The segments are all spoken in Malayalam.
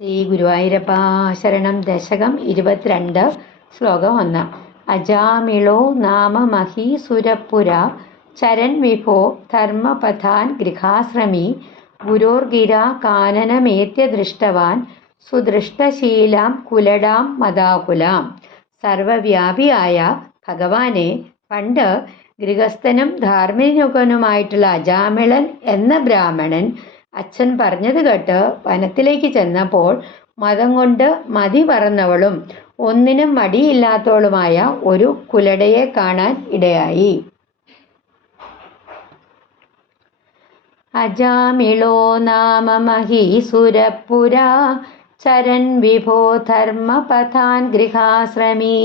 ശ്രീ ഗുരുവായൂരപ്പ ശരണം. ദശകം 22, ശ്ലോകം 1. അജാമിളോ നാമ മഹീസുരപുര ചരൻ വിഭോ ധർമ്മപഥാൻ ഗൃഹാശ്രമി ഗുരോർഗിരാ കാനനമേത്യ ദൃഷ്ടവാൻ സുദൃഷ്ടശീലാം കുലടാം മദാകുലാം. സർവവ്യാപിയായ ഭഗവാനെ പണ്ട് ഗൃഹസ്ഥനും ധാർമ്മികനുമായിട്ടുള്ള അജാമിളൻ എന്ന ബ്രാഹ്മണൻ അച്ഛൻ പറഞ്ഞത് കേട്ട് വനത്തിലേക്ക് ചെന്നപ്പോൾ മതം കൊണ്ട് മതി പറന്നവളും ഒന്നിനും മടിയില്ലാത്തവളുമായ ഒരു കുലടയെ കാണാൻ ഇടയായി. അജാമിളോ നാമ മഹീസുരപുര ചരൻ വിഭോ ധർമ്മപഥാൻ ഗൃഹാശ്രമി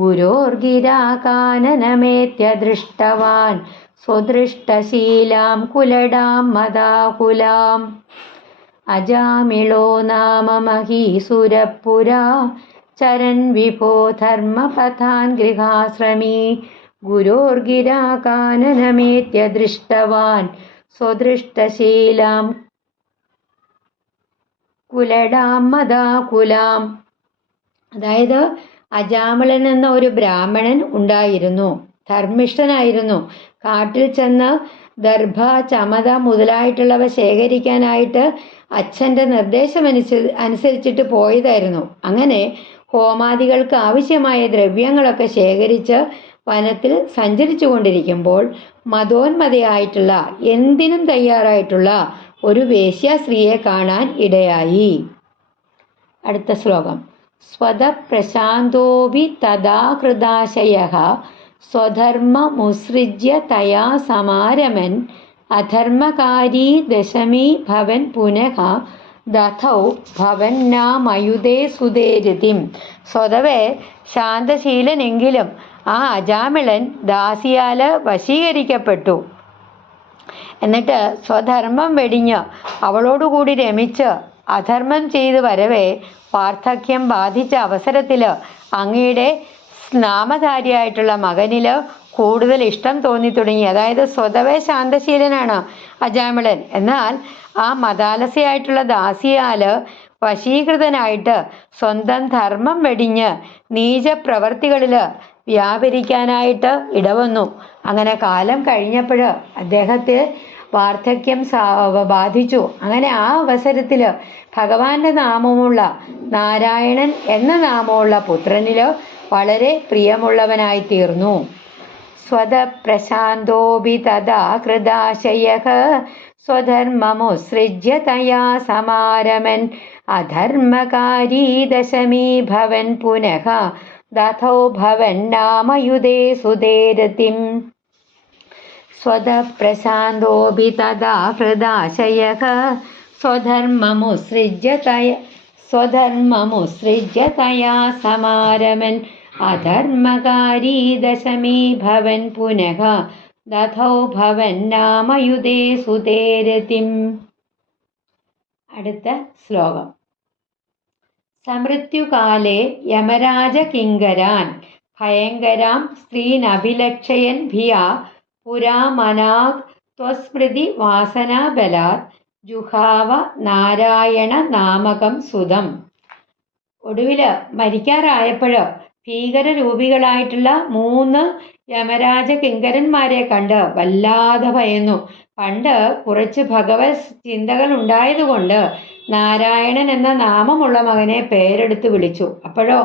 ഗുരോർഗിരാ കാനനമേത്യ ദൃഷ്ടവാൻ സ്വദൃഷ്ടശീലാം കുലടാം മദാകുലാം. അജാമിളോ നാമ മഹീസുരപുര ചരൻ വിഭോ ധർമ്മപഥാൻ ഗൃഹാശ്രമി ഗുരോർഗിരാ കാനനമേത്യ ദൃഷ്ടവാൻ സ്വദൃഷ്ടശീലാം കുലടാം മദാകുലാം. അതായത് അജാമിളൻ എന്ന ഒരു ബ്രാഹ്മണൻ ഉണ്ടായിരുന്നു. ധർമ്മിഷ്ഠനായിരുന്നു. കാട്ടിൽ ചെന്ന് ദർഭ, ചമത മുതലായിട്ടുള്ളവ ശേഖരിക്കാനായിട്ട് അച്ഛൻ്റെ അനുസരിച്ചിട്ട് പോയതായിരുന്നു. അങ്ങനെ ഹോമാദികൾക്ക് ആവശ്യമായ ദ്രവ്യങ്ങളൊക്കെ ശേഖരിച്ച് വനത്തിൽ സഞ്ചരിച്ചു കൊണ്ടിരിക്കുമ്പോൾ മതോന്മതയായിട്ടുള്ള, എന്തിനും തയ്യാറായിട്ടുള്ള ഒരു വേശ്യാസ്ത്രീയെ കാണാൻ ഇടയായി. അടുത്ത ശ്ലോകം. സ്വതപ്രശാന്തോപി തഥാ ഹൃദാശയഃ സ്വധർമ്മമുത്സൃജ്യ തയാ സമാരമൻ അധർമ്മകാരീ ദശമീ ഭവൻ പുനഃ ദധൗ ഭവന്നാമയുധേ സുതേരതിം. സ്വതവേ ശാന്തശീലനെങ്കിലും ആ അജാമിളൻ ദാസിയാൽ വശീകരിക്കപ്പെട്ടു. എന്നിട്ട് സ്വധർമ്മം വെടിഞ്ഞ് അവളോടുകൂടി രമിച്ച് അധർമ്മം ചെയ്തു വരവേ വാർദ്ധക്യം ബാധിച്ച അവസരത്തിൽ അങ്ങയുടെ നാമധാരിയായിട്ടുള്ള മകനിൽ കൂടുതൽ ഇഷ്ടം തോന്നി തുടങ്ങി. അതായത് സ്വതവേ ശാന്തശീലനാണ് അജാമിളൻ, എന്നാൽ ആ മതാലസ്യായിട്ടുള്ള ദാസിയാൽ വശീകൃതനായിട്ട് സ്വന്തം ധർമ്മം വെടിഞ്ഞ് നീചപ്രവർത്തികളിൽ വ്യാപരിക്കാനായിട്ട് ഇടവന്നു. അങ്ങനെ കാലം കഴിഞ്ഞപ്പോൾ അദ്ദേഹത്തെ വാർദ്ധക്യം ബാധിച്ചു. അങ്ങനെ ആ അവസരത്തിൽ ഭഗവാന്റെ നാമമുള്ള നാരായണൻ എന്ന നാമമുള്ള പുത്രനിൽ വളരെ പ്രിയമുള്ളവനായി തീർന്നു. സ്വതപ്രശാന്തോപി തഥാ കൃതാശയഃ സ്വധർമ്മമുത്സൃജ്യ തയാ സമാരമൻ അധർമ്മകാരീ ദശമീ ഭവൻ പുനഃ ദധൗ ഭവന്നാമയുധേ സുതേരതിം. സ്വതപ്രശാന്തോപി തഥാ ഹൃദാശയഃ സ്വധർമ്മമുത്സൃജ്യ തയാ സമാരമൻ അധർമ്മകാരീ ദശമീ ഭവൻ പുനഃ ദധൗ ഭവന്നാമയുധേ സുതേരതിം. അടുത്ത ശ്ലോകം. സമൃത്യുകാലേ യമരാജ കിങ്കരാൻ ഭയങ്കരാം സ്ത്രീനഭിലക്ഷയൻ ഭിയാ പുരാമനാത് ത്വസ്മൃതി വാസനാബലാത് ജുഹാവ നാരായണ നാമകം സുതം. ഒടുവിൽ മരിക്കാറായപ്പോൾ ഭീകരരൂപികളായിട്ടുള്ള 3 യമരാജ കിങ്കരന്മാരെ കണ്ട് വല്ലാതെ ഭയന്നു. പണ്ട് കുറച്ച് ഭഗവത് ചിന്തകൾ ഉണ്ടായതുകൊണ്ട് നാരായണൻ എന്ന നാമമുള്ള മകനെ പേരെടുത്ത് വിളിച്ചു. അപ്പോഴോ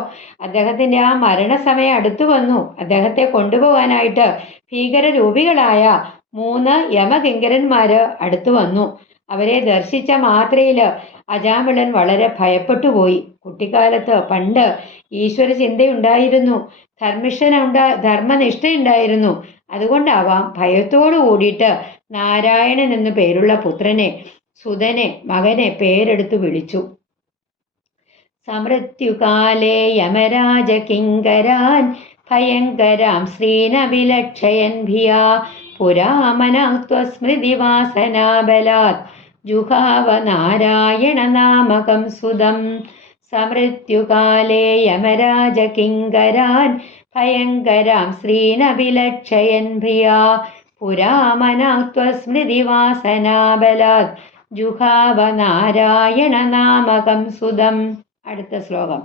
അദ്ദേഹത്തിൻ്റെ ആ മരണസമയം അടുത്തു വന്നു. അദ്ദേഹത്തെ കൊണ്ടുപോകാനായിട്ട് ഭീകരരൂപികളായ 3 യമകിങ്കരന്മാര് അടുത്തു വന്നു. അവരെ ദർശിച്ച മാത്രയിൽ അജാമിളൻ വളരെ ഭയപ്പെട്ടുപോയി. കുട്ടിക്കാലത്ത് പണ്ട് ഈശ്വര ചിന്തയുണ്ടായിരുന്നു, ധർമ്മനിഷ്ഠയുണ്ടായിരുന്നു. അതുകൊണ്ടാവാം ഭയത്തോടു കൂടിയിട്ട് നാരായണൻ എന്നു പേരുള്ള പുത്രനെ, സുതനെ, മകനെ പേരെടുത്തു വിളിച്ചു. സമൃത്യുകാലേ യമരാജ കിങ്കരാൻ ഭയങ്കരാം ശ്രീനഭിലക്ഷയൻ ഭിയാ പുരാമനാത്വസ്മൃതി വാസനാബലാത് ജുഹാവ നാരായണ നാമകം സുതം. സമൃത്യുകാലേ യമരാജ കിങ്കരാൻ ഭയങ്കരാം ശ്രീനഭിലക്ഷയൻ ഭിയാ പുരാമനാത്വസ്മൃതി വാസനാബലാത് ജുഹാവ നാരായണനാമകം സുതം. അടുത്ത ശ്ലോകം.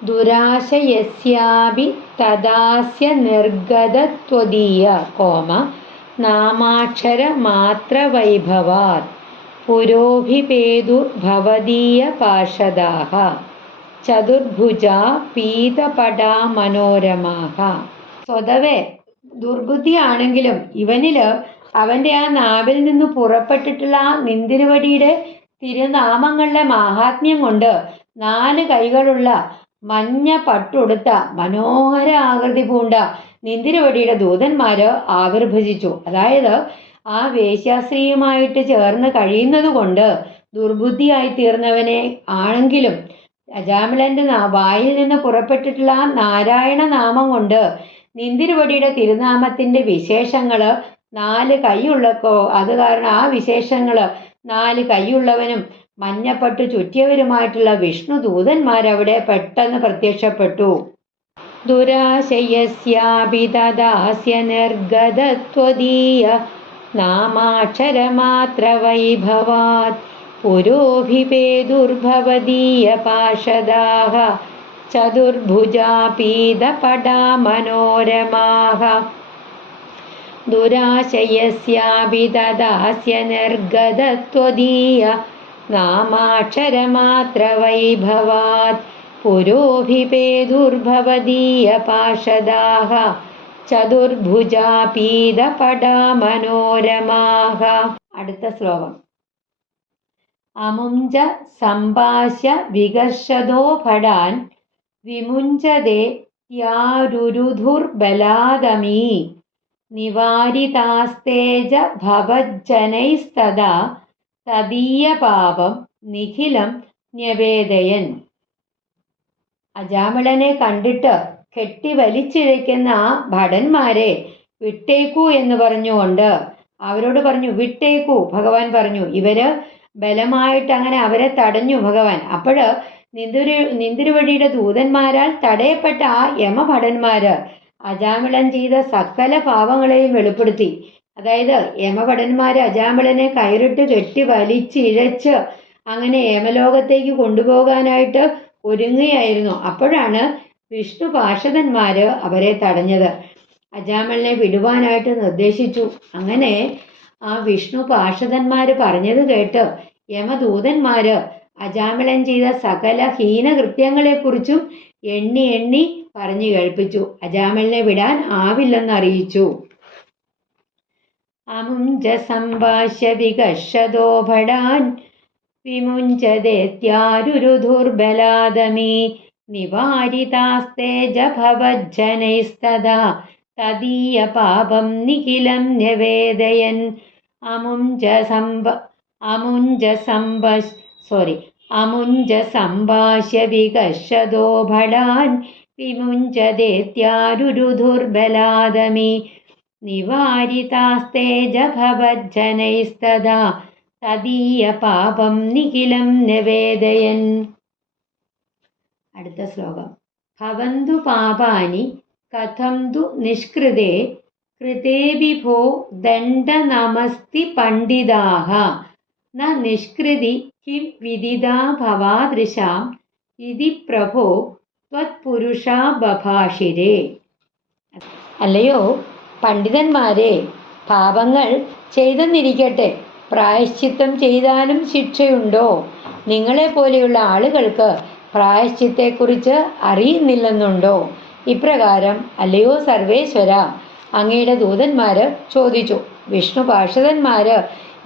ദുരാശയസ്യാപി തദാസ്യ നിർഗതത്വദീയ നാമാക്ഷരമാത്രവൈഭവാത് പുരോഭിപേതുർഭവദീയ പാർഷദാഃ ചതുർഭുജാ പീതപടാ മനോരമാഃ. സ്വതവേ ദുർബുദ്ധിയാണെങ്കിലും ഇവനില് അവന്റെ ആ നാവിൽ നിന്ന് പുറപ്പെട്ടിട്ടുള്ള ആ നിന്തിരുവടിയുടെ തിരുനാമങ്ങളുടെ മാഹാത്മ്യം കൊണ്ട് 4 കൈകളുള്ള മഞ്ഞ പട്ടുടുത്ത മനോഹര ആകൃതി പൂണ്ട നിന്തിരുവടിയുടെ ദൂതന്മാര് ആവിർഭജിച്ചു. അതായത് ആ വേശ്യാസ്ത്രീയുമായിട്ട് ചേർന്ന് കഴിയുന്നത് കൊണ്ട് ദുർബുദ്ധിയായി തീർന്നവനെ ആണെങ്കിലും അജാമിളന്റെ വായിൽ നിന്ന് പുറപ്പെട്ടിട്ടുള്ള ആ നാരായണ നാമം കൊണ്ട് നിന്തിരുവടിയുടെ തിരുനാമത്തിന്റെ വിശേഷങ്ങള് 4 കൈയുള്ളക്കോ അത് കാരണം ആ വിശേഷങ്ങള് 4 കൈയുള്ളവനും മഞ്ഞപ്പട്ട് ചുറ്റിയവരുമായിട്ടുള്ള വിഷ്ണു ദൂതന്മാരവിടെ പെട്ടെന്ന് പ്രത്യക്ഷപ്പെട്ടു. ദുരാശയസ്യാപി തദാസ്യ നിർഗതത്വദീയ നാമാക്ഷരമാത്രവൈഭവാത് പുരോഭിപേതുർഭവദീയ പാർഷദാഃ ചതുർഭുജാ പീതപടാ മനോരമാഃ. ദുരാശയസ്യാപി തദാസ്യ നിർഗതത്വദീയ നാമാക്ഷരമാത്രവൈഭവാത് പുരോഭിപേതുർഭവദീയ പാർഷദാഃ ചതുർഭുജാ പീതപടാ മനോരമാഃ. അടുത്ത ശ്ലോകം. അമുഞ്ച സംഭാഷ്യ വികർഷതോ ഭടാൻ വിമുഞ്ചതേ ത്യാരുരുധുർബലാദമീ നിവാരിതാസ്തേജ ഭവജ്ജനൈസ്തദാ തദീയപാപം നിഖിലം ന്യവേദയൻ. അജാമിളനെ കണ്ടിട്ട് കെട്ടി വലിച്ചിഴയ്ക്കുന്ന ആ ഭടന്മാരെ വിട്ടേക്കൂ എന്ന് പറഞ്ഞുകൊണ്ട് അവരോട് പറഞ്ഞു, വിട്ടേക്കൂ. ഭഗവാൻ പറഞ്ഞു, ഇവര് ബലമായിട്ട് അങ്ങനെ അവരെ തടഞ്ഞു ഭഗവാൻ. അപ്പോഴ് നിന്തിരുവടിയുടെ ദൂതന്മാരാൽ തടയപ്പെട്ട ആ യമഭടന്മാര് അജാമിളൻ ചെയ്ത സകല പാവങ്ങളെയും വെളിപ്പെടുത്തി. അതായത് യമഭടന്മാര് അജാമിളനെ കയറിട്ട് കെട്ടി വലിച്ചിഴച്ച് അങ്ങനെ യമലോകത്തേക്ക് കൊണ്ടുപോകാനായിട്ട് ഒരുങ്ങുകയായിരുന്നു. അപ്പോഴാണ് വിഷ്ണു പാർഷദന്മാര് അവരെ തടഞ്ഞത്. അജാമിളനെ വിടുവാനായിട്ട് നിർദ്ദേശിച്ചു. അങ്ങനെ ആ വിഷ്ണു പാർഷദന്മാര് പറഞ്ഞത് കേട്ട് യമദൂതന്മാര് അജാമിളൻ ചെയ്ത സകല ഹീനകൃത്യങ്ങളെക്കുറിച്ചും എണ്ണി എണ്ണി പറഞ്ഞു കേൾപ്പിച്ചു. അജാമിളനെ വിടാൻ ആവില്ലെന്ന് അറിയിച്ചു. അമുഞ്ച സംഭാഷ്യ വികർഷതോ ഭടാൻ വിമുഞ്ചദേത്യാരുരുധുർബലാദമീ നിവാരിതാസ്തേജ ഭവജ്ജനൈസ്തദാ തദീയ പാപം നിഖിലം ന്യവേദയൻ. അമുഞ്ച സംഭാഷ്യ വികർഷതോ ഭടാൻ വിമുഞ്ചദേത്യാരുരുധുർബലാദമീ നിവാരിതാസ്തേജ ഭവജ്ജനൈസ്തദാ തദീയ പാപം നിഖിലം നിവേദയൻ. അടുത്ത ശ്ലോകം. ഭവന്തു പാപാനി കഥം തു നിഷ്കൃതേ കൃതേ വിഭോ ദണ്ഡനമസ്തി പണ്ഡിതാഃ ന നിഷ്കൃതി കിം വിദിതാ ഭവാദൃശാം ഇതി പ്രഭോ ത്വത്പുരുഷാ ബഭാഷിരേ. അല്ലയോ പണ്ഡിതന്മാരെ, പാപങ്ങൾ ചെയ്തെന്നിരിക്കട്ടെ, പ്രായശ്ചിത്തം ചെയ്താലും ശിക്ഷയുണ്ടോ? നിങ്ങളെപ്പോലെയുള്ള ആളുകൾക്ക് പ്രായശ്ചിത്തെക്കുറിച്ച് അറിയുന്നില്ലെന്നുണ്ടോ? ഇപ്രകാരം അല്ലയോ സർവേശ്വര, അങ്ങയുടെ ദൂതന്മാര് ചോദിച്ചു. വിഷ്ണു പാർഷദന്മാര്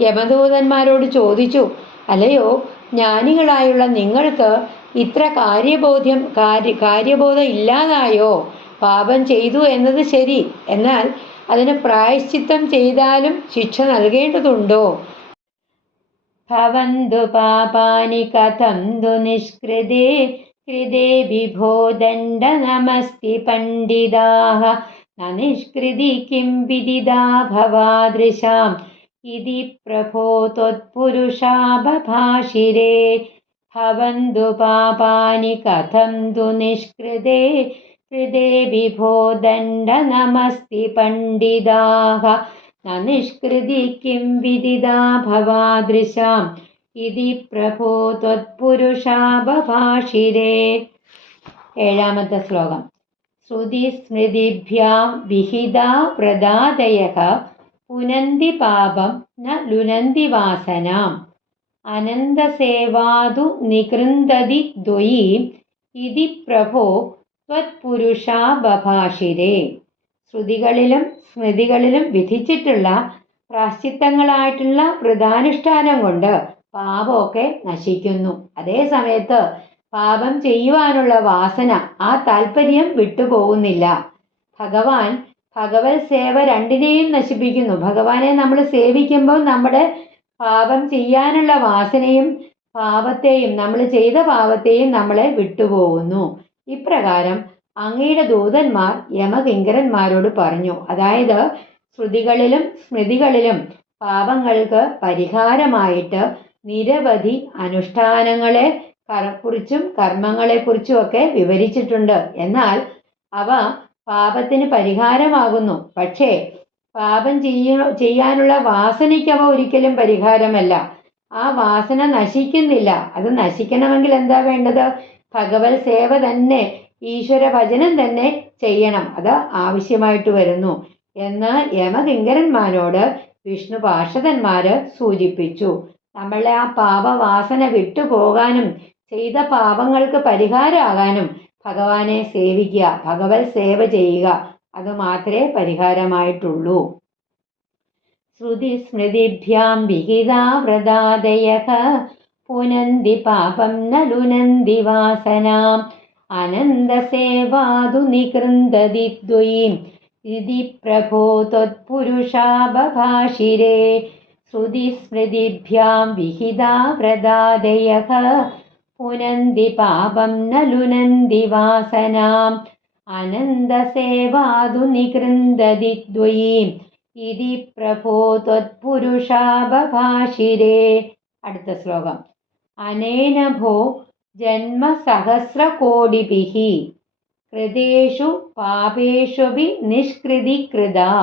യമദൂതന്മാരോട് ചോദിച്ചു, അല്ലയോ ജ്ഞാനികളായുള്ള നിങ്ങൾക്ക് ഇത്ര കാര്യബോധം ഇല്ലാതായോ? പാപം ചെയ്തു എന്നത് ശരി, എന്നാൽ അതിന് പ്രായശ്ചിത്തം ചെയ്താലും ശിക്ഷ നൽകേണ്ടതുണ്ടോ? ഭവന്തു പാപാനി കഥം തു നിഷ്കൃതേ കൃതേ വിഭോ ദണ്ഡനമസ്തി പണ്ഡിതാഃ ന നിഷ്കൃതി കിം വിദിതാ ഭവാദൃശാം ഇതി പ്രഭോ ത്വത്പുരുഷാ ബഭാഷിരേ. ഭവന്തു പാപാനി കഥം തു നിഷ്കൃതേ കൃതേ വിഭോ ദണ്ഡനമസ്തി പണ്ഡിതാഃ ന നിഷ്കൃതി കിം വിദിതാ ഭവാദൃശാം ഇതി പ്രഭോ ത്വത്പുരുഷാബഭാഷിരേ. ഏഴാമത്തെ ശ്ലോകം. ശ്രുതി സ്മൃതിഭ്യാം വിഹിതാ വ്രതാദയഃ പുനന്തി പാപം ന ലുനന്തി വാസനാം അനന്തസേവാതു നികൃന്ദതി ദ്വയി ഇതി പ്രഭോ ത്വത്പുരുഷാബഭാഷിരേ. ശ്രുതികളിലും സ്മൃതികളിലും വിധിച്ചിട്ടുള്ള പ്രാശ്ചിത്തങ്ങളായിട്ടുള്ള വ്രതാനുഷ്ഠാനം കൊണ്ട് പാപമൊക്കെ നശിക്കുന്നു. അതേ സമയത്ത് പാപം ചെയ്യുവാനുള്ള വാസന, ആ താല്പര്യം വിട്ടുപോകുന്നില്ല. ഭഗവാൻ ഭഗവത് സേവ രണ്ടിനെയും നശിപ്പിക്കുന്നു. ഭഗവാനെ നമ്മൾ സേവിക്കുമ്പോൾ നമ്മുടെ പാപം ചെയ്യാനുള്ള വാസനയും പാപത്തെയും, നമ്മൾ ചെയ്ത പാപത്തെയും നമ്മളെ വിട്ടുപോകുന്നു. ഇപ്രകാരം അങ്ങയുടെ ദൂതന്മാർ യമകിങ്കരന്മാരോട് പറഞ്ഞു. അതായത് ശ്രുതികളിലും സ്മൃതികളിലും പാപങ്ങൾക്ക് പരിഹാരമായിട്ട് നിരവധി അനുഷ്ഠാനങ്ങളെ കുറിച്ചും കർമ്മങ്ങളെക്കുറിച്ചും ഒക്കെ വിവരിച്ചിട്ടുണ്ട്. എന്നാൽ അവ പാപത്തിന് പരിഹാരമാകുന്നു. പക്ഷേ പാപം ചെയ്യാനുള്ള വാസനയ്ക്ക് അവ ഒരിക്കലും പരിഹാരമല്ല. ആ വാസന നശിക്കുന്നില്ല. അത് നശിക്കണമെങ്കിൽ എന്താ വേണ്ടത്? ഭഗവത് സേവ തന്നെ, ഈശ്വര ഭജനം തന്നെ ചെയ്യണം. അത് ആവശ്യമായിട്ട് വരുന്നു എന്ന് യമകിങ്കരന്മാരോട് വിഷ്ണു പാർഷദന്മാര് സൂചിപ്പിച്ചു. നമ്മളെ ആ പാപവാസന വിട്ടുപോകാനും ചെയ്ത പാപങ്ങൾക്ക് പരിഹാരമാകാനും ഭഗവാനെ സേവിക്കുക, ഭഗവത് സേവ ചെയ്യുക, അത് മാത്രമേ പരിഹാരമായിട്ടുള്ളൂ. ശ്രുതി സ്മൃതിഭ്യാം വിഹിതാ വ്രതാദയഃ പുനന്തി പാപം ന ലുനന്തി വാസനാം അനന്തസേവാതു നികൃന്ദതി ദ്വയീം ഇതി പ്രഭോ ത്വത്പുരുഷാബഭാഷിരേ. ശ്രുതി സ്മൃതിഭ്യാം വിഹിതാ വ്രതാദയഃ പുനന്തി പാപം ന ലുനന്തി വാസനാം അനന്തസേവാതു നികൃന്ദതി ദ്വയീം ഇതി പ്രഭോ ത്വത്പുരുഷാബഭാഷിരേ. അടുത്ത ശ്ലോകം. അനേന ഭോ ജന്മസഹസ്രകോടിഭിഃ കൃതേഷു പാപേഷ്വപി നിഷ്കൃതി കൃതാ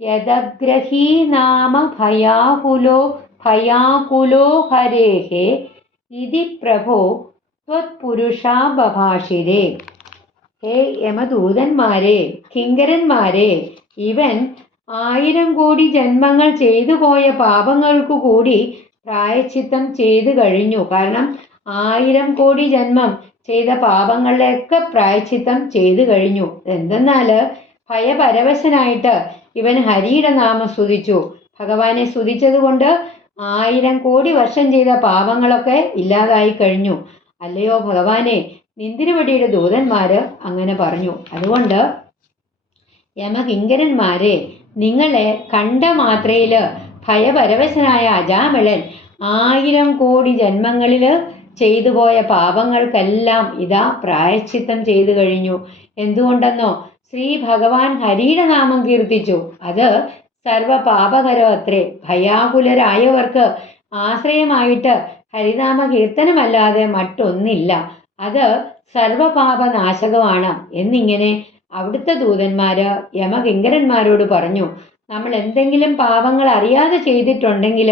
യദഗ്രഹീ നാമ ഭയാകുലോ ഹരേഃ ഇതി പ്രഭോ ത്വത്പുരുഷാബഭാഷിരേ. ഹേ യമദൂതന്മാരെ, കിങ്കരന്മാരെ, ഇവൻ 1000 കോടി ജന്മങ്ങൾ ചെയ്തു പോയ പാപങ്ങൾക്കു കൂടി പ്രായശ്ചിത്തം ചെയ്തു കഴിഞ്ഞു. കാരണം 1000 കോടി ജന്മം ചെയ്ത പാപങ്ങളിലൊക്കെ പ്രായശ്ചിത്തം ചെയ്തു കഴിഞ്ഞു. എന്തെന്നാല് ഭയപരവശനായിട്ട് ഇവൻ ഹരിയുടെ നാമം സ്തുതിച്ചു. ഭഗവാനെ സ്തുതിച്ചത് കൊണ്ട് 1000 കോടി വർഷം ചെയ്ത പാപങ്ങളൊക്കെ ഇല്ലാതായി കഴിഞ്ഞു. അല്ലയോ ഭഗവാനെ, നിന്തിരുവടിയുടെ ദൂതന്മാര് അങ്ങനെ പറഞ്ഞു. അതുകൊണ്ട് യമകിങ്കരന്മാരെ, നിങ്ങളെ കണ്ട മാത്രയില് ഭയപരവശനായ അജാമിളൻ 1000 കോടി ജന്മങ്ങളില് ചെയ്തു പോയ പാപങ്ങൾക്കെല്ലാം ഇതാ പ്രായശ്ചിത്തം ചെയ്തു കഴിഞ്ഞു. എന്തുകൊണ്ടെന്നോ, ശ്രീ ഭഗവാൻ ഹരിയുടെ നാമം കീർത്തിച്ചു. അത് സർവപാപകരോ അത്രേ. ഭയാകുലരായവർക്ക് ആശ്രയമായിട്ട് ഹരിനാമ കീർത്തനമല്ലാതെ മറ്റൊന്നില്ല. അത് സർവപാപനാശകമാണ് എന്നിങ്ങനെ അവിടുത്തെ ദൂതന്മാര് യമകിങ്കരന്മാരോട് പറഞ്ഞു. നമ്മൾ എന്തെങ്കിലും പാപങ്ങൾ അറിയാതെ ചെയ്തിട്ടുണ്ടെങ്കിൽ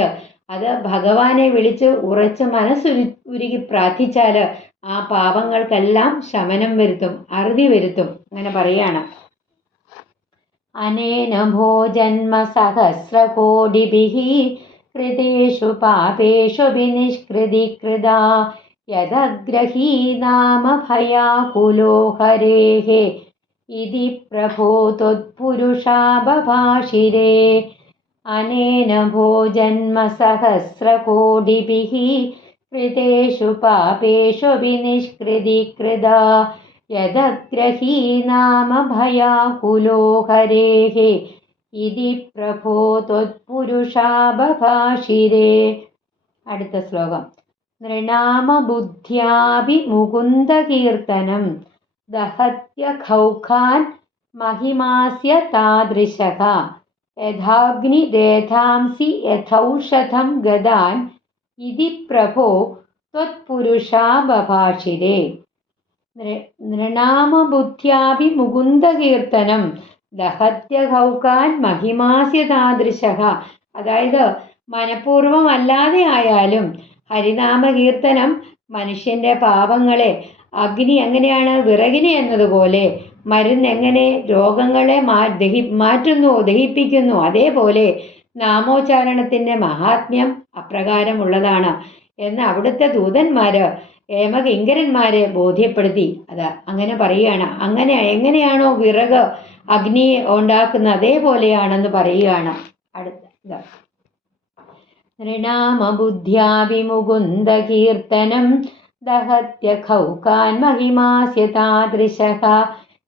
അത് ഭഗവാനെ വിളിച്ച് ഉറച്ച് മനസ്സുരുകി പ്രാർത്ഥിച്ചാല് ആ പാപങ്ങൾക്കെല്ലാം ശമനം വരുത്തും, അറുതി വരുത്തും. അങ്ങനെ പറയാണ്. അനേന ഭോ ജന്മ സഹസ്രകോടിഭിഃ കൃതേഷു പാപേഷു നിഷ്കൃതി കൃതാ യദഗ്രഹീ നാമ ഭയാകുലോ ഹരേഃ ഇതി പ്രഭോ ത്വത്പുരുഷാബഭാഷിരേ. അനേന ഭോ ജന്മ സഹസ്രകോടിഭിഃ കൃതേഷു പാപേഷു നിഷ്കൃതി കൃതാ യദഗ്രഹീ നാമ ഭയാകുലോ ഹരേഃ ഇതി പ്രഭോ ത്വത്പുരുഷാബഭാഷിരേ. അടുത്ത ശ്ലോകം. നൃണാമ ബുദ്ധ്യാപി മുകുന്ദകീർത്തനം ദഹത്യഖൗഖാൻ മഹിമാസ്യ താദൃശഃ യഥാഗ്നിരേധാംസി യഥൗഷധം ഗദാൻ ഇതി പ്രഭോ ത്വത്പുരുഷാബഭാഷിരേ. നൃണാമ ബുദ്ധ്യാപി മുകുന്ദകീർത്തനം ദഹത്യഘൗകാൻ മഹിമാസ്യ താദൃശഃ. അതായത് മനഃപൂർവം അല്ലാതെ ആയാലും ഹരിനാമകീർത്തനം മനുഷ്യന്റെ പാപങ്ങളെ, അഗ്നി എങ്ങനെയാണ് വിറകിനെ എന്നതുപോലെ, മരുന്ന് എങ്ങനെ രോഗങ്ങളെ മാറ്റുന്നു, ദഹിപ്പിക്കുന്നു, അതേപോലെ നാമോച്ചാരണത്തിന്റെ മഹാത്മ്യം അപ്രകാരമുള്ളതാണ് എന്ന് അവിടുത്തെ ദൂതന്മാര് ഏമകിങ്കരന്മാരെ ബോധ്യപ്പെടുത്തി. അത് അങ്ങനെ പറയുകയാണ്. അങ്ങനെ എങ്ങനെയാണോ വിറക് അഗ്നി ഉണ്ടാക്കുന്ന അതേപോലെയാണെന്ന് പറയുകയാണ്. അടുത്ത നൃണാമബുദ്ധ്യാവിമുകുന്ദ കീർത്തനം ദഹത്യഖൗകാൻ മഹിമാസ്യ താദൃശഃ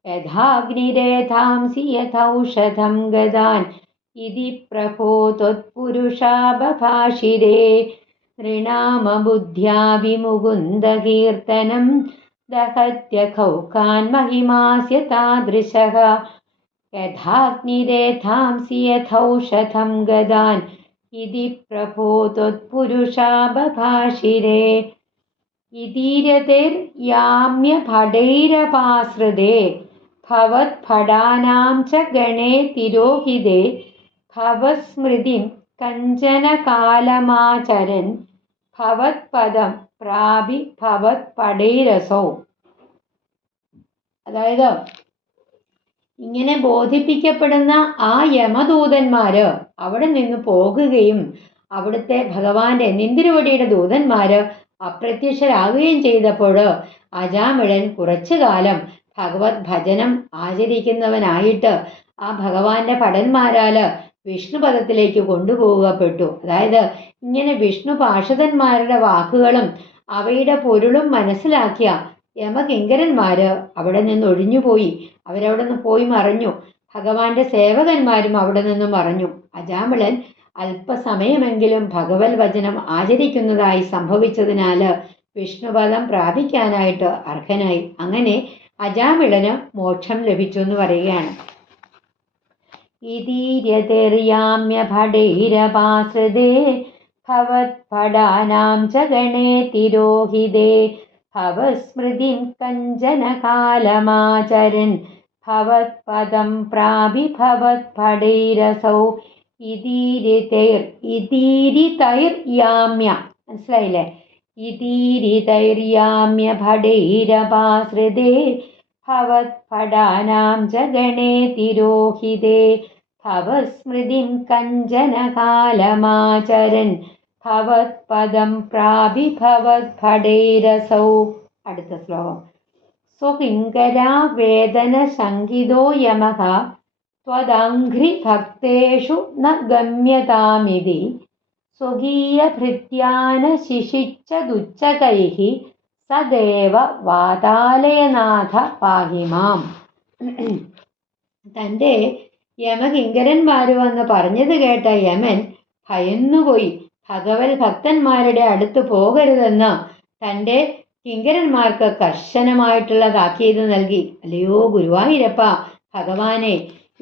യഥാഗ്നിരേധാംസി യഥൗഷധം ഗദാൻ ഇതി പ്രഭോ ത്വത്പുരുഷാബഭാഷിരേ. നൃണാമബുദ്ധ്യാവിമുകുന്ദ കീർത്തനം ദഹത്യഖൗകാൻ മഹിമാസ്യ താദൃശഃ യഥാഗ്നിരേധാംസി യഥൗഷധം ഗദാൻ ഇതി പ്രഭോ ത്വത്പുരുഷാബഭാഷിരേ. ഇതീര്യതൈര്യാമ്യഭടൈരപാശ്രിതേ ഭവത്ഭടാനാം ച ഗണേ തിരോഹിതേ ഭവസ്മൃതിം കഞ്ചന കാലമാചരൻ ഭവത്പദം പ്രാപി ഭവത്പടൈരസൗ. അതായത് ഇങ്ങനെ ബോധിപ്പിക്കപ്പെടുന്ന ആ യമദൂതന്മാര് അവിടെ നിന്ന് പോകുകയും അവിടുത്തെ ഭഗവാന്റെ നിന്തിരുവടിയുടെ ദൂതന്മാര് അപ്രത്യക്ഷരാകുകയും ചെയ്തപ്പോൾ അജാമിളൻ കുറച്ചു കാലം ഭഗവത് ഭജനം ആചരിക്കുന്നവനായിട്ട് ആ ഭഗവാന്റെ ഭടന്മാരാല് വിഷ്ണുപദത്തിലേക്ക് കൊണ്ടുപോകപ്പെട്ടു. അതായത് ഇങ്ങനെ വിഷ്ണു പാർഷദന്മാരുടെ വാക്കുകളും അവയുടെ പൊരുളും മനസ്സിലാക്കിയ യമകിങ്കരന്മാര് അവിടെ നിന്ന് ഒഴിഞ്ഞുപോയി. അവരവിടെ നിന്ന് പോയി മറഞ്ഞു. ഭഗവാന്റെ സേവകന്മാരും അവിടെ നിന്നും മറഞ്ഞു. അജാമിളൻ അല്പസമയമെങ്കിലും ഭഗവത് വചനം ആചരിക്കുന്നതായി സംഭവിച്ചതിനാല് വിഷ്ണുപദം പ്രാപിക്കാനായിട്ട് അർഹനായി. അങ്ങനെ അജാമിളന് മോക്ഷം ലഭിച്ചു എന്ന് പറയുകയാണ്. ഇതീര്യതൈര്യാമ്യഭടൈരപാശ്രിതേ ഭവത്ഭടാനാം ച ഗണേ തിരോഹിതേ ഭവസ്മൃതിം കഞ്ചന കാലമാചരൻ ഭവത്പദം പ്രാപി ഭവത്പടൈരസൗ. ഇതീരിതൈര്യാമ്യ, മനസ്സിലായില്ലേ? ഇതീരിതൈര്യാമ്യഭടൈരപാശ്രിതേ ഭവത്ഭടാനാം ച ഗണേ തിരോഹിതേ ഭവസ്മൃതിം കഞ്ചന കാലമാചരൻ ഭവത്പദം പ്രാപി ഭവത്പടൈരസൗ. അടുത്ത ശ്ലോകം. സ്വകിങ്കരാ വേദന ശങ്കിതോ യമഃ ത്വദംഘ്രി ഭക്തേഷു ന ഗമ്യതാമിതി സ്വകീയഭൃത്യാന ശിശിച്ച ദുച്ഛകൈഃ സദേവ വാതാലയനാഥ പാഹിമാം. തൻ്റെ യമകിങ്കരന്മാര് വന്ന് പറഞ്ഞത് കേട്ട യമൻ ഭയന്നുപോയി. ഭഗവത് ഭക്തന്മാരുടെ അടുത്ത് പോകരുതെന്ന് തൻ്റെ കിങ്കരന്മാർക്ക് കർശനമായിട്ടുള്ള താക്കീത് നൽകി. അല്ലയോ ഗുരുവായൂരപ്പ ഭഗവാനെ,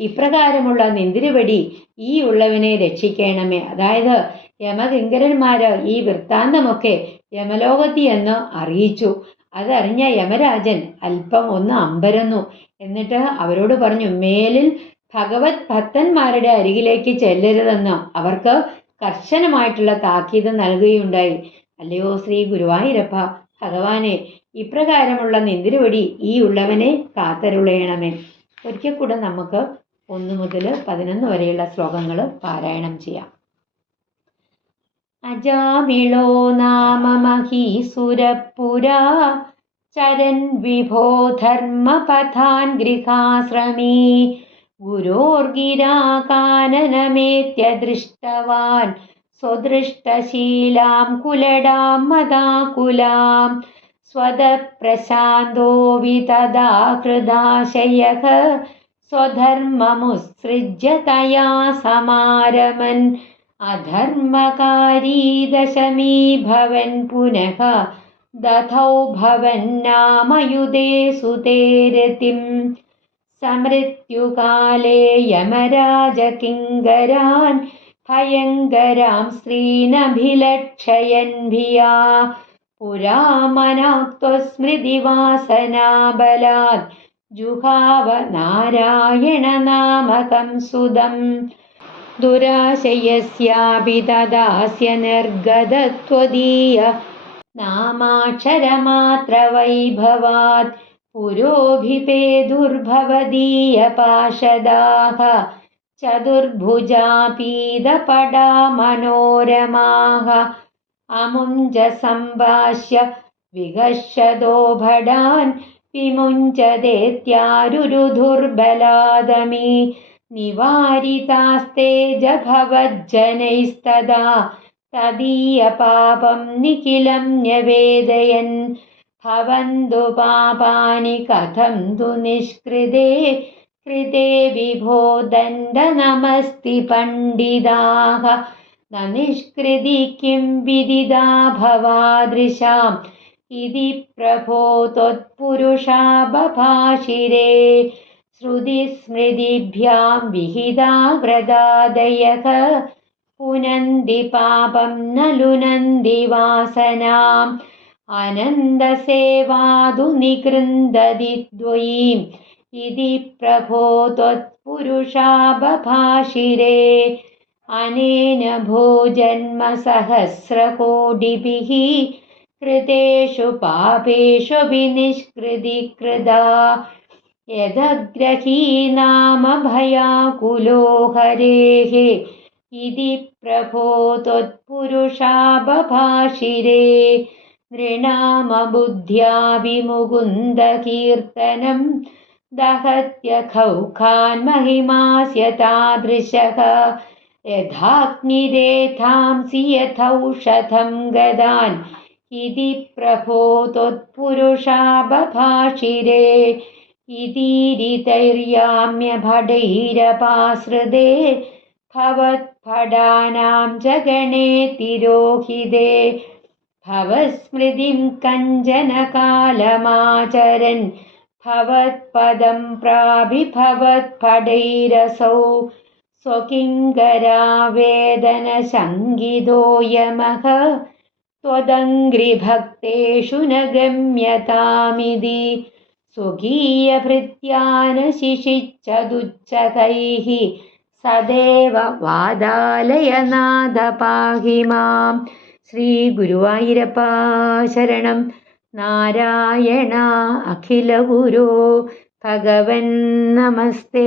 ഇപ്രകാരമുള്ള നിന്തിരുവടി ഈ ഉള്ളവനെ രക്ഷിക്കണമേ. അതായത് യമകിങ്കരന്മാര് ഈ വൃത്താന്തമൊക്കെ യമലോകത്തി എന്ന് അറിയിച്ചു. അതറിഞ്ഞ യമരാജൻ അല്പം ഒന്ന് അമ്പരന്നു. എന്നിട്ട് അവരോട് പറഞ്ഞു, മേലിൽ ഭഗവത് ഭക്തന്മാരുടെ അരികിലേക്ക് ചെല്ലരുതെന്ന് അവർക്ക് കർശനമായിട്ടുള്ള താക്കീത് നൽകുകയുണ്ടായി. അല്ലയോ ശ്രീ ഗുരുവായൂരപ്പ ഭഗവാനെ, ഇപ്രകാരമുള്ള നിന്തിരുവടി ഈ ഉള്ളവനെ കാത്തരുളയണമേ. ഒരിക്കൽ കൂടെ നമുക്ക് 1 മുതൽ 11 വരെയുള്ള ശ്ലോകങ്ങൾ പാരായണം ചെയ്യാം. അജാമിളോ നാമ മഹീസുരപുരാ ചരൻ വിഭോ ധർമ്മപഥാൻ ഗൃഹാശ്രമീ ഗുരോർഗിരാകാനനമേത്യ ദൃഷ്ടവാൻ സ്വദൃഷ്ടശീലാം കുലടാം മദാകുലാം സ്വതപ്രശാന്തോ വിതദാ ഹൃദാശയഃ സ്വധർമ്മമുത്സൃജ്യ തയാ സമാരമൻ അധർമ്മകാരീ ദശമീ ഭവൻ പുനഃ ദധൗ ഭവന്നാമയുധേ സുതേരതിം സമൃത്യുകാലേ യമരാജകിങ്കരാൻ ഭയങ്കരാം സ്ത്രീനഭിലക്ഷയൻ ഭിയാ പുരാമനാപ്ത്വസ്മൃതിവാസനാബലാദ് जुहाव नारायणनामकं सुदं दुराशयस्यापि तदास्य निर्गतत्वदीय नामाक्षरमात्रवैभवात् पुरोभिपेदुर्भवदीयपाशदाः चतुर्भुजापीदपडा मनोरमाः अमुञ्जसम्भाष्य विगर्षतो भडान् विमुञ्चदेत्यारुरुधुर्बलादमी निवारितास्ते जभवज्जनैस्तदा तदीयपापं निखिलं न्यवेदयन् भवन्तु पापानि कथं तु निष्कृते कृते विभो दण्डनमस्ति पण्डिताः न निष्कृति किं विदिता भवादृशाम् इति प्रभो त्वत्पुरुषा बभाषिरे श्रुतिस्मृतिभ्यां विहिता व्रतादयः पुनन्ति पापं न लुनन्ति वासनाम् अनन्दसेवादु निकृन्दति द्वयीम् इति प्रभो त्वत्पुरुषा बभाषिरे अनेन भोजन्म सहस्रकोटिभिः कृतेषु पापेषु विनिष्कृति कृता यदग्रही नाम भयाकुलो हरेः इति प्रभो त्वत्पुरुषा बभाषिरे नृणाम बुद्ध्या विमुकुन्दकीर्तनं दहत्यखौखान् महिमास्य तादृशः यथाग्निरेथांसि यथौषधं गदान् इति प्रभो त्वत्पुरुषा बभाषिरे इतीरितैर्याम्यभटैरपाश्रिते भवत्फडानां जगणे तिरोहिते भवस्मृतिं कञ्चनकालमाचरन् भवत्पदं प्राभिभवत्फटैरसौ स्वकिङ्करावेदनशङ्कितो यमः त्वदङ्घ्रिभक्तेषु न गम्यतामिति स्वकीयभृत्यानशिशिच्छदुच्चकैः सदैव वादालयनाद पाहि मां श्रीगुरुवायूरप्प शरणं नारायण अखिलगुरो भगवन् नमस्ते।